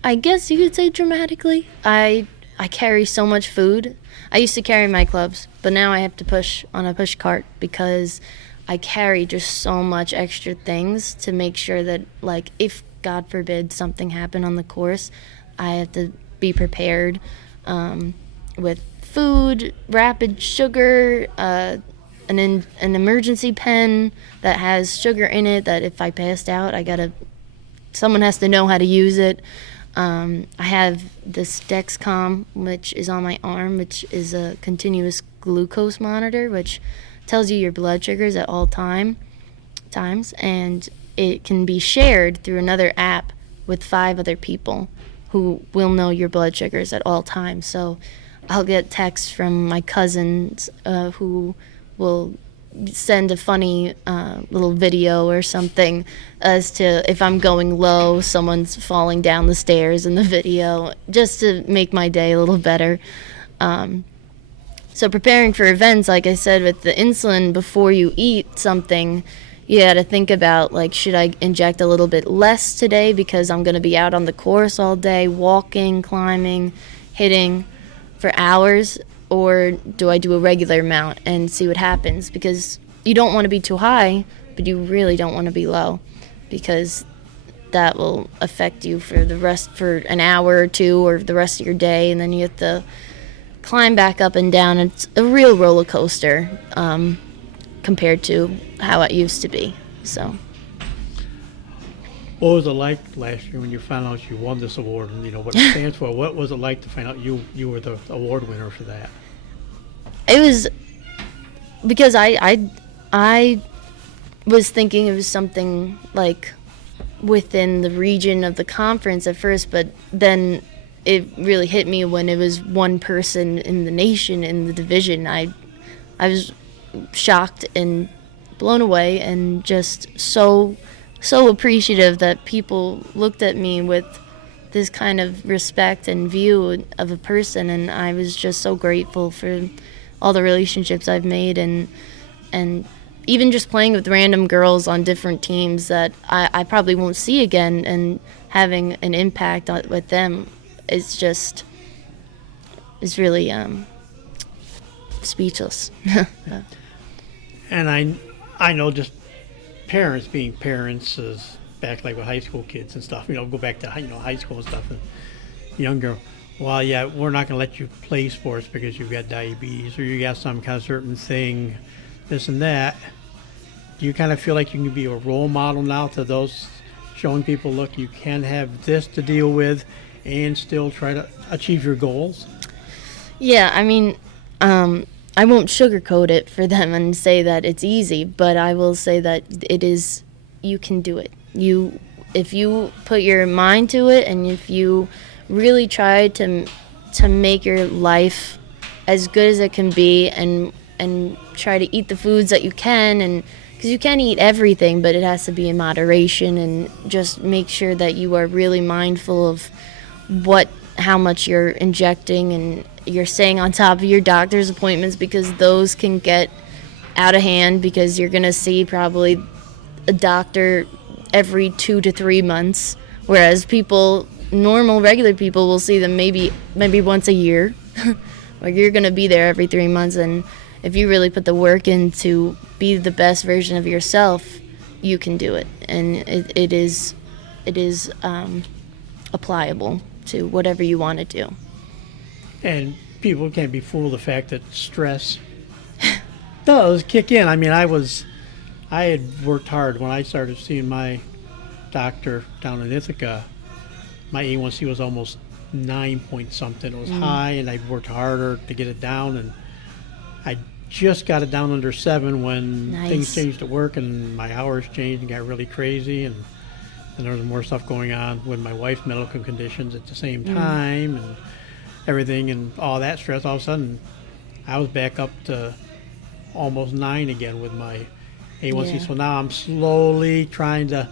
I guess you could say, dramatically. I carry so much food. I used to carry my clubs, but now I have to push on a push cart, because I carry just so much extra things to make sure that, like, if God forbid something happened on the course, I have to be prepared with food, rapid sugar, an emergency pen that has sugar in it, that if I passed out, someone has to know how to use it. I have this Dexcom, which is on my arm, which is a continuous glucose monitor, which tells you your blood sugars at all times, and it can be shared through another app with 5 other people who will know your blood sugars at all times. So I'll get texts from my cousins who will send a funny little video or something as to if I'm going low, someone's falling down the stairs in the video, just to make my day a little better. So preparing for events, like I said, with the insulin before you eat something, you got to think about, like, should I inject a little bit less today because I'm going to be out on the course all day, walking, climbing, hitting for hours, or do I do a regular amount and see what happens? Because you don't want to be too high, but you really don't want to be low, because that will affect you for an hour or two or the rest of your day, and then you have to climb back up and down. It's a real roller coaster compared to how it used to be. So what was it like last year when you found out you won this award, and what it stands for? What was it like to find out you were the award winner for that? It was because I was thinking it was something like within the region of the conference at first, but then it really hit me when it was one person in the nation, in the division. I was shocked and blown away and just so appreciative that people looked at me with this kind of respect and view of a person, and I was just so grateful for all the relationships I've made, and even just playing with random girls on different teams that I probably won't see again, and having an impact with them is really speechless. And I know just parents being parents is back like with high school kids and stuff. Go back to high school and stuff. And younger, well, yeah, we're not going to let you play sports because you've got diabetes or you got some kind of certain thing, this and that. Do you kind of feel like you can be a role model now to those, showing people, look, you can have this to deal with and still try to achieve your goals? Yeah, I mean, I won't sugarcoat it for them and say that it's easy, but I will say that it is. You can do it. If you put your mind to it, and if you really try to make your life as good as it can be, and try to eat the foods that you can, and because you can't eat everything, but it has to be in moderation, and just make sure that you are really mindful of how much you're injecting, and you're staying on top of your doctor's appointments, because those can get out of hand, because you're going to see probably a doctor every 2 to 3 months, whereas regular people will see them maybe once a year. Like, you're going to be there every 3 months, and if you really put the work in to be the best version of yourself, you can do it, and it is applicable to whatever you want to do. And people can't be fooled the fact that stress does kick in. I mean, I had worked hard when I started seeing my doctor down in Ithaca. My A1C was almost 9 point something. It was high, and I worked harder to get it down, and I just got it down under 7 when things changed at work, and my hours changed and got really crazy, and there was more stuff going on with my wife's medical conditions at the same time, and everything, and all that stress. All of a sudden, I was back up to almost 9 again with my A1C. Yeah. So now I'm slowly trying to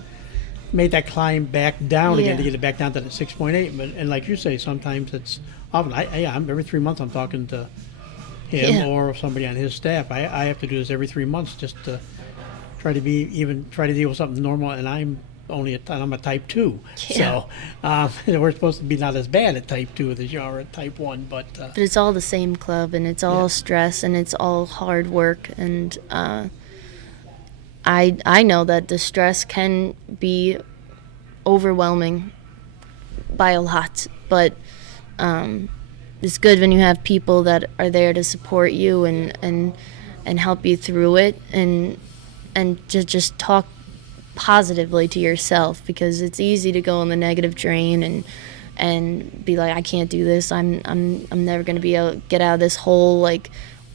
make that climb back down again to get it back down to the 6.8. But, and like you say, sometimes it's often. I'm every 3 months I'm talking to him or somebody on his staff. I have to do this every 3 months just to try to deal with something normal, and I'm a type 2. So we're supposed to be not as bad at type 2 as you are at type 1, but it's all the same club, and it's all stress, and it's all hard work, and I know that the stress can be overwhelming by a lot, but it's good when you have people that are there to support you and help you through it, and to just talk positively to yourself, because it's easy to go in the negative drain and be like, I can't do this, I'm never going to be able to get out of this hole, like,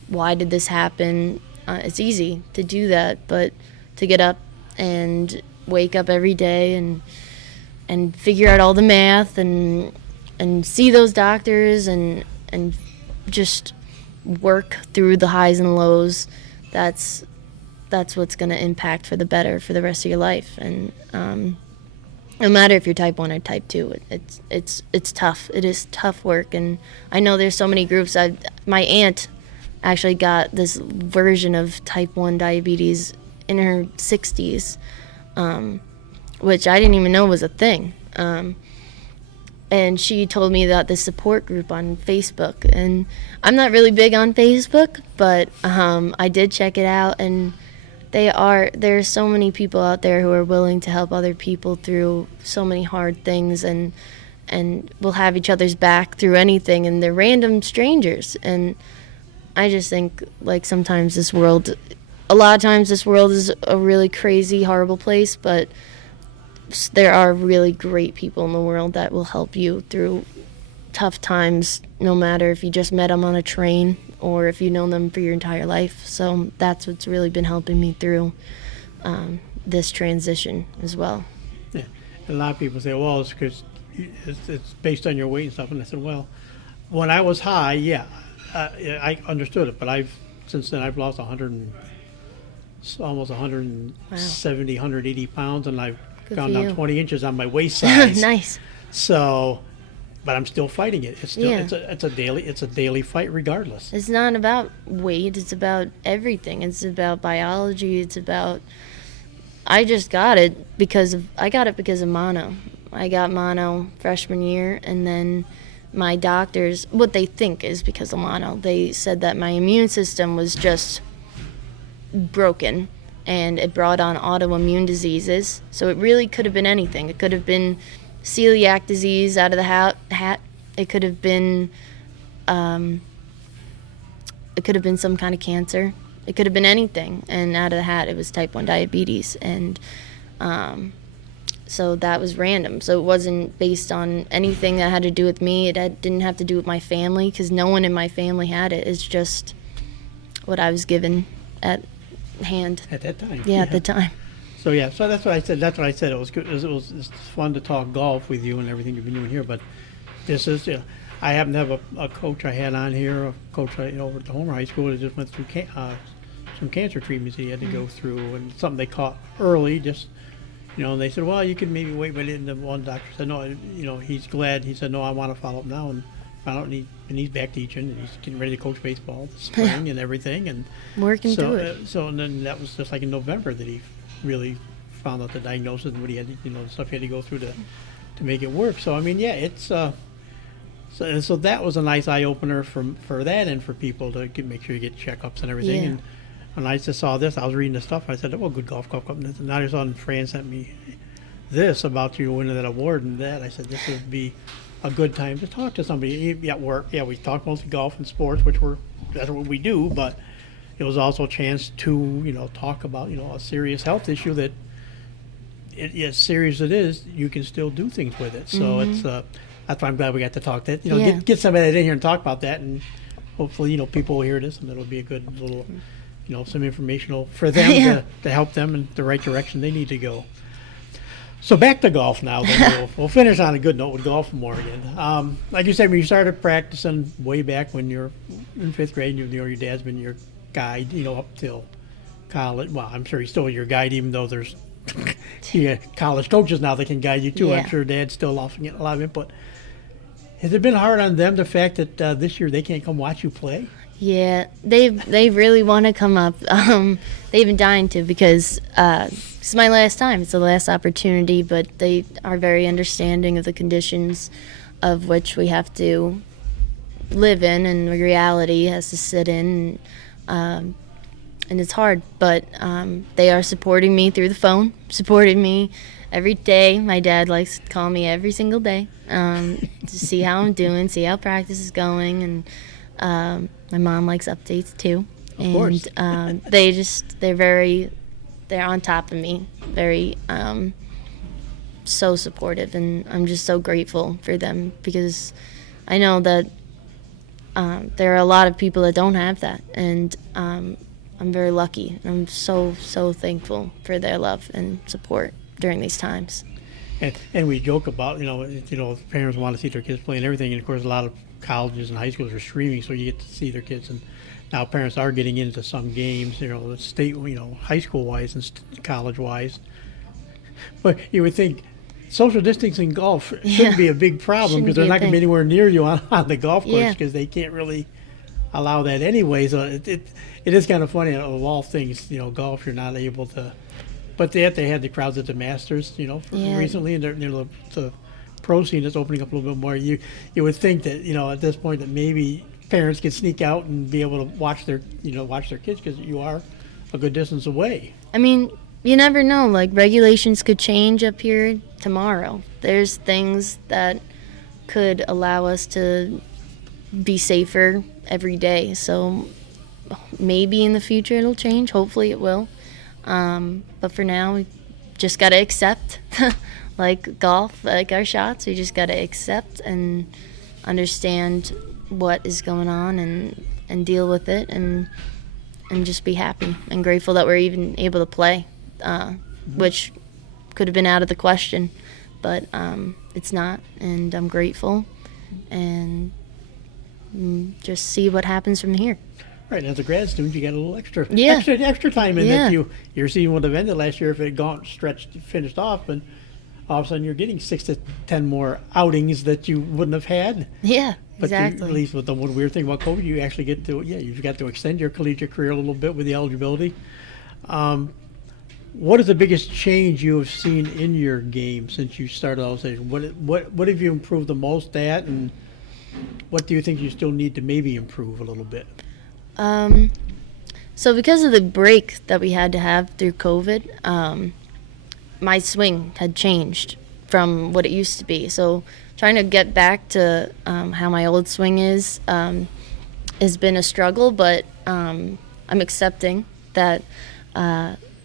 why did this happen? It's easy to do that, but to get up and wake up every day and figure out all the math and see those doctors and just work through the highs and lows, that's what's going to impact for the better for the rest of your life. And no matter if you're type 1 or type 2, it's tough. It is tough work. And I know there's so many groups. My aunt actually got this version of type 1 diabetes in her 60s, which I didn't even know was a thing. And she told me about this support group on Facebook. And I'm not really big on Facebook, but I did check it out, and there's so many people out there who are willing to help other people through so many hard things, and will have each other's back through anything, and they're random strangers. And I just think, like, a lot of times this world is a really crazy, horrible place, but there are really great people in the world that will help you through tough times, no matter if you just met them on a train or if you know them for your entire life. So that's what's really been helping me through this transition as well. Yeah, a lot of people say, well, it's because it's based on your weight and stuff. And I said, well, when I was high, I understood it, but since then I've lost almost 170, 180 pounds, and I've Good gone for down you. 20 inches on my waist size. Nice. So, but I'm still fighting it. It's still Yeah. it's a daily fight regardless. It's not about weight, it's about everything. It's about biology, it's about I got it because of mono. I got mono freshman year, and then my doctors, what they think is because of mono, they said that my immune system was just broken and it brought on autoimmune diseases. So it really could have been anything. It could have been celiac disease out of the hat. It could have been some kind of cancer. It could have been anything. And out of the hat, it was type 1 diabetes. And so that was random. So it wasn't based on anything that had to do with me. Didn't have to do with my family, because no one in my family had it. It's just what I was given at hand. At that time. Yeah, at the time. So yeah, so that's what I said. That's what I said. It was good. It's fun to talk golf with you and everything you've been doing here. But this is, I happen to have a coach I had on here, a coach over at the Homer High School that just went through some cancer treatments he had to go through, and something they caught early. Just and they said, well, you can maybe wait. But the one doctor said, no, he's glad. He said, no, I want to follow up now, and found out, and he's back teaching, and he's getting ready to coach baseball this spring and everything, and Working through it. So and then that was just like in November that he really found out the diagnosis and what he had, the stuff he had to go through to make it work. So I mean, yeah, it's so that was a nice eye opener for that, and for people to make sure you get checkups and everything. Yeah. And when I just saw this, I was reading the stuff. I said, "Oh, good golf. And now I saw Fran sent me this about you winning that award and that. I said this would be a good time to talk to somebody at work. Yeah, we talk mostly golf and sports, that's what we do, but it was also a chance to talk about a serious health issue that as serious as it is, you can still do things with it. So it's that's why I'm glad we got to talk that get somebody in here and talk about that, and hopefully people will hear this and it'll be a good little some informational for them to help them in the right direction they need to go. So back to golf now. Then we'll finish on a good note with golf more again. Like you said, when you started practicing way back when you're in 5th grade, your dad's been your guide, up till college. Well, I'm sure he's still your guide, even though there's college coaches now that can guide you too. Yeah. I'm sure Dad's still often getting a lot of input. Has it been hard on them, the fact that this year they can't come watch you play? Yeah, they really want to come up. They've been dying to, because it's my last time. It's the last opportunity, but they are very understanding of the conditions of which we have to live in, and the reality has to sit in. And it's hard, but they are supporting me through the phone, supporting me every day. My dad likes to call me every single day to see how I'm doing, see how practice is going, and my mom likes updates too. Of course. They're on top of me, very so supportive, and I'm just so grateful for them, because I know that there are a lot of people that don't have that, and I'm very lucky. I'm so thankful for their love and support during these times. And we joke about parents want to see their kids play and everything, and of course a lot of colleges and high schools are streaming, so you get to see their kids. And now parents are getting into some games, state, high school wise and college wise. But you would think social distancing in golf shouldn't be a big problem, because they're not going to be anywhere near you on the golf course, because they can't really allow that anyway. So it is kind of funny. Of all things, golf, you're not able to. But they had the crowds at the Masters, recently, and the pro scene is opening up a little bit more. You would think that at this point that maybe parents could sneak out and be able to watch their kids, because you are a good distance away. I mean, you never know. Like, regulations could change up here tomorrow. There's things that could allow us to be safer every day. So maybe in the future it'll change. Hopefully it will. But for now, we just got to accept, like golf, like our shots, we just got to accept and understand what is going on, and deal with it, and just be happy and grateful that we're even able to play, which could have been out of the question, but it's not, and I'm grateful, and just see what happens from here. Right, as a grad student, you get a little Yeah. extra time in Yeah. that your season would have ended last year if it had gone finished off, and all of a sudden you're getting 6 to 10 more outings that you wouldn't have had. Yeah, But you, at exactly. least with the one weird thing about COVID, you actually get to you've got to extend your collegiate career a little bit with the eligibility. What is the biggest change you have seen in your game since you started all this? What have you improved the most at, and what do you think you still need to maybe improve a little bit? Um, so because of the break that we had to have through COVID, my swing had changed from what it used to be. So trying to get back to how my old swing is has been a struggle, but I'm accepting that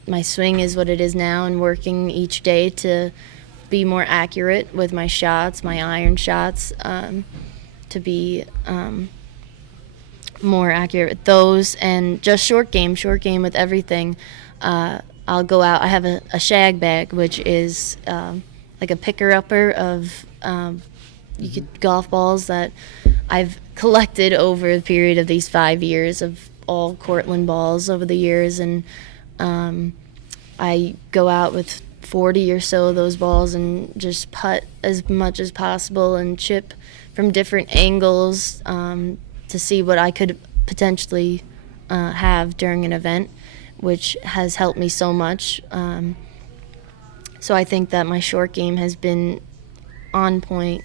my swing is what it is now and working each day to be more accurate with my shots, my iron shots, to be more accurate with those, and just short game with everything. I'll go out. I have a shag bag, which is like a picker-upper of golf balls that I've collected over the period of these 5 years of all Cortland balls over the years, and I go out with 40 or so of those balls and just putt as much as possible and chip from different angles to see what I could potentially have during an event, which has helped me so much. So I think that my short game has been on point,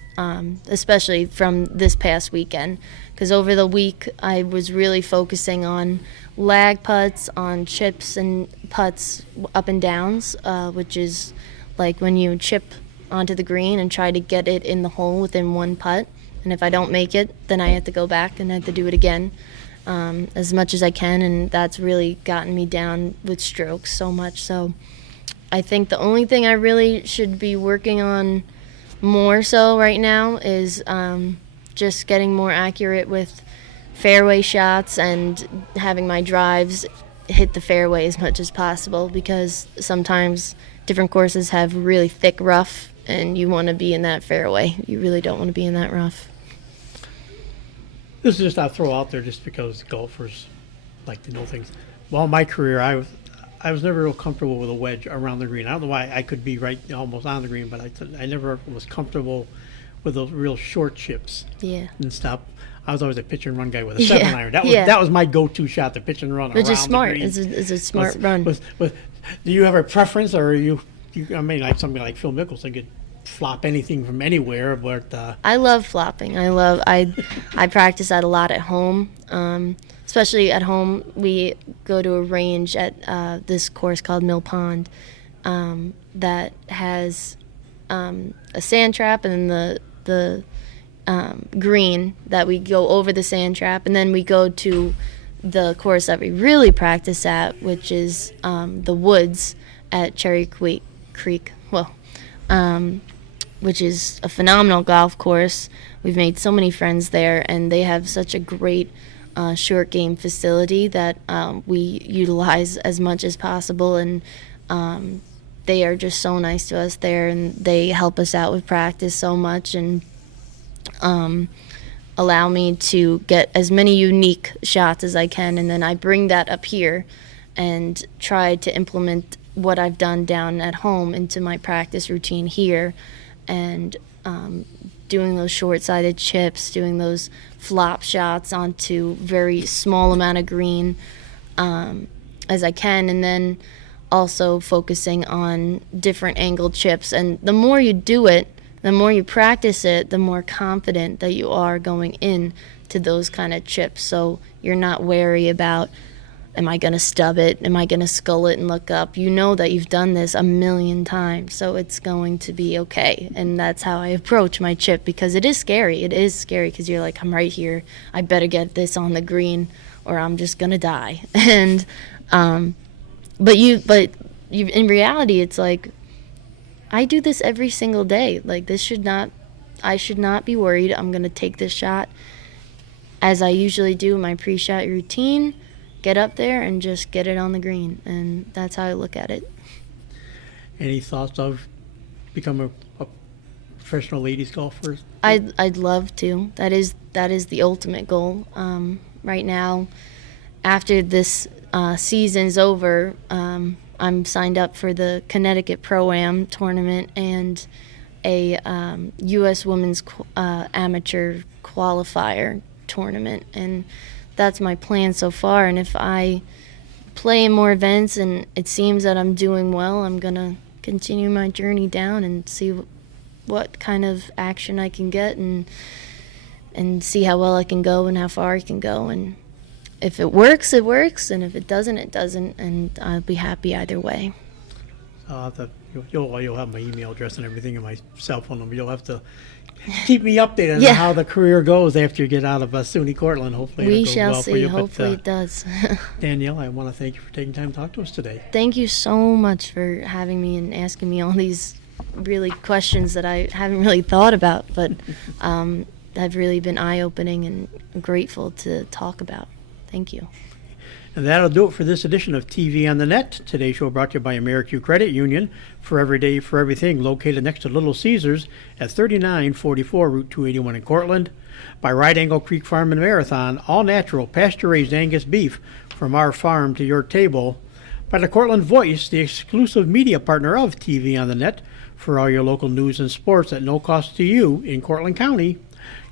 especially from this past weekend, because over the week I was really focusing on lag putts, on chips and putts up and downs, which is like when you chip onto the green and try to get it in the hole within one putt. And if I don't make it, then I have to go back and I have to do it again as much as I can. And that's really gotten me down with strokes so much. So I think the only thing I really should be working on more so right now is just getting more accurate with fairway shots and having my drives hit the fairway as much as possible, because sometimes different courses have really thick rough and you want to be in that fairway. You really don't want to be in that rough. This is just I'll throw out there just because golfers like to know things. Well, my career, I was never real comfortable with a wedge around the green. I don't know why. I could be right almost on the green, but I never was comfortable with those real short chips. Yeah. And stuff. I was always a pitch and run guy with a 7-iron. That was Yeah. that was my go-to shot, the pitch and run Which around is smart. the green. It's a smart run. Do you have a preference, or are you I mean, like somebody like Phil Mickelson could flop anything from anywhere, but I love flopping. I practice that a lot at home. Especially at home, we go to a range at this course called Mill Pond that has a sand trap and then the green that we go over the sand trap, and then we go to the course that we really practice at, which is the woods at Cherry Creek. Which is a phenomenal golf course. We've made so many friends there, and they have such a great short game facility that we utilize as much as possible, and they are just so nice to us there, and they help us out with practice so much, and allow me to get as many unique shots as I can, and then I bring that up here and try to implement what I've done down at home into my practice routine here, and doing those short-sided chips, doing those flop shots onto very small amount of green as I can, and then also focusing on different angled chips. And the more you do it, the more you practice it, the more confident that you are going in to those kind of chips. So you're not wary about, am I going to stub it? Am I going to skull it and look up? You know that you've done this a million times, so it's going to be okay. And that's how I approach my chip, because it is scary. It is scary because you're like, I'm right here. I better get this on the green or I'm just going to die. And but in reality, it's like, I do this every single day. Like, I should not be worried. I'm going to take this shot as I usually do in my pre-shot routine, get up there and just get it on the green. And that's how I look at it. any thoughts of becoming a professional ladies golfer? I'd love to. That is the ultimate goal. Right now, after this season's over, I'm signed up for the Connecticut Pro-Am tournament and a U.S. Women's Amateur Qualifier tournament, and that's my plan so far. And if I play in more events and it seems that I'm doing well, I'm going to continue my journey down and see what kind of action I can get and see how well I can go and how far I can go. And if it works, it works, and if it doesn't, it doesn't, and I'll be happy either way. You'll have my email address and everything and my cell phone number. You'll have to keep me updated on Yeah. how the career goes after you get out of SUNY Cortland. Hopefully We it goes shall well for see. you. Hopefully it does. Danielle, I want to thank you for taking time to talk to us today. Thank you so much for having me and asking me all these really questions that I haven't really thought about, but have really been eye-opening and grateful to talk about. Thank you. And that'll do it for this edition of TV on the Net. Today's show brought to you by AmeriQ Credit Union, for every day, for everything, located next to Little Caesars at 3944 Route 281 in Cortland. By Right Angle Creek Farm and Marathon, all natural, pasture-raised Angus beef from our farm to your table. By the Cortland Voice, the exclusive media partner of TV on the Net, for all your local news and sports at no cost to you in Cortland County.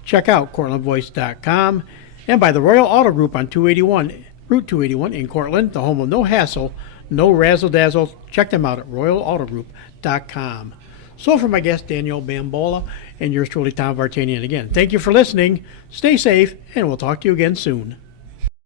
Check out CortlandVoice.com. And by the Royal Auto Group on Route 281 in Cortland, the home of no hassle, no razzle-dazzle. Check them out at RoyalAutoGroup.com. So for my guest, Danielle Bambola, and yours truly, Tom Vartanian again. Thank you for listening. Stay safe, and we'll talk to you again soon.